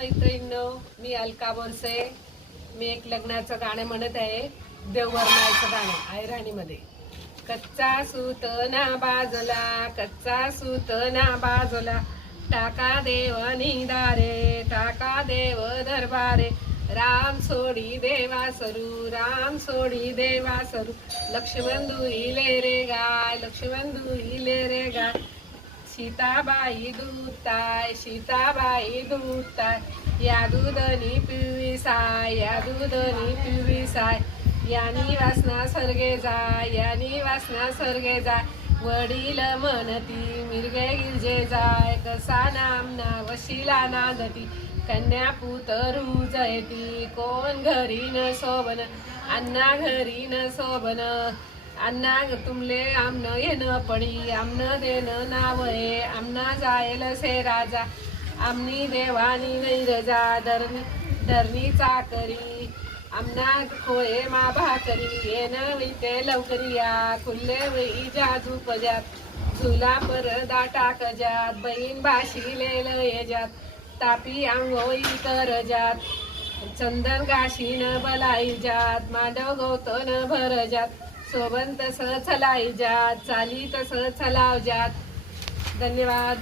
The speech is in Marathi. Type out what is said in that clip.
मैत्रिणींनो, मी अलका बोरसे. मी एक लग्नाचं गाणं म्हणत आहे, देववर्माचं गाणं ऐराणीमध्ये. कच्चा सूतना बाजला, कच्चा सूतना बाजला, टाका देव निदारे, टाका देव दरबारे. राम सोडी देवा सरू, राम सोडी देवा सरू. लक्ष्मण दुईले रे गाय, लक्ष्मण दुईले रे गाय. सीताबाई दूताय, सीताबाई दूताय. या दूधनी पिविसाय, या दूधनी पिविसाय. यानी वासना स्वर्गे जाय, यानी वासना स्वर्गे जाय. वडील म्हणती मिरगे गिरजे जाय, कसा नामना वशिला नांदती. कन्या पुतरू जयती, कोण घरी न शोभन, अण्णा घरी न शोभन. अण्णा तुमले आमनं येणं पडी, आमनं देणं नाव आहे, आमना जायल से राजा. आमनी देवानी वैरजा, धरणी चाकरी. आमना खोये मा भाकरी, येणं विते लवकरी या. खुल्ले वई जाजू पजात, झुला परदा टाकजात. बहीण भाशीले लयजात, तापी आंघोळी करजात. चंदन गाशीन बलाई जात, मांडव गौतन भरजात. सोबन तसं चलाई जात, चाली तसं चलाव जात. धन्यवाद.